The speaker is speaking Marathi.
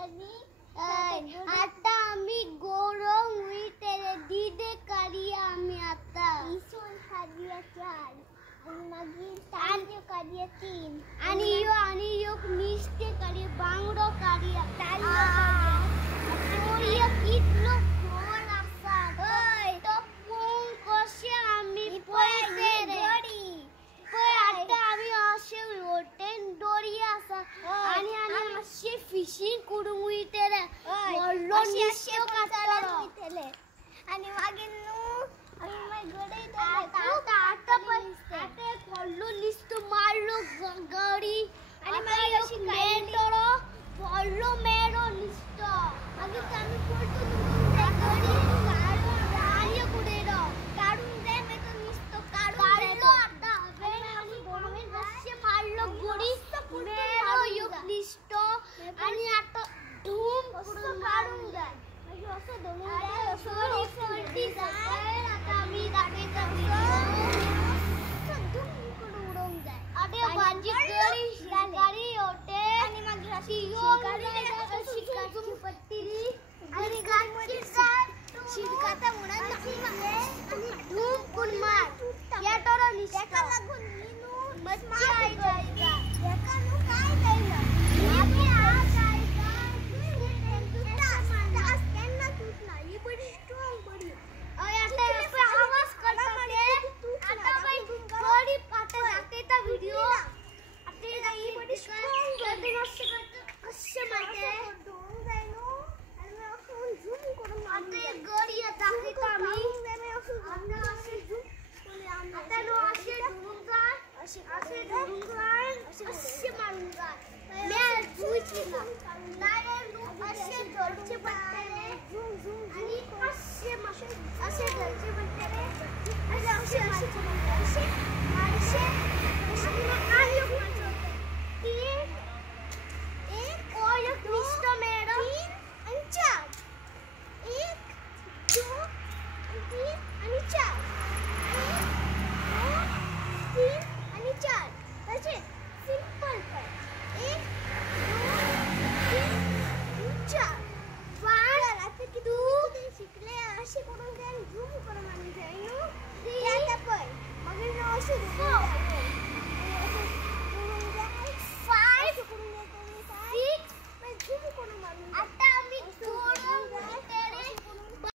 आता आम्ही गौरव तेरे दीदे करिया आम्ही आता इसून करिया 4 आणि मागील तांजे करिया 3 आणि यो निस्ते करिया बांगडो करिया ताल्यो करिया कितलो फोन असतात तो फोन कसे आम्ही पैसे गडी पण आता आम्ही असे रोटेन दोरी असा आणि असे फिशिंग करून उइते रे मोल्लो निस्ते काढतो इथले आणि मागील आम्ही माय गडे आता मोल्लो निस्तो मारलो गडी आणि मागील अशी मेंटोरो मोल्लो मेरो निस्तो मागील आम्ही पळतो गडी काढून राहियो कुडेरो काढून दे मी तो निस्तो काढलो आता आम्ही बोलवे रस्से मारलो गडी मेरो युग निस्तो आणि आता धूम काढून दे असं धूम सोडी जाय आता आम्ही दाखवतो धूम करून उडवून जाय अरे बांजी गाडी होते आणि मग अशी शिकाची पट्टी आणि गाडी शिकाचा मुडा आणि धूम कुन मार या तोरा निस्ता लागून मीनू मच्छी आई जायगा एका नु काय जायला आम्ही आ जायगा आवाज करते आता भाई थोड़ी पाते जाते ता वीडियो आता ही बड़ी करते कसे मारते दोन जायनो आणि मी असं झूम करून आता गडी जाते ता मी असे झूम आता नो असे ढूंढूंगा असे मारूंगा मैं झूठी नाही नो असे जोरचे पत्ते आणि असे घरचे बट्टे रे असे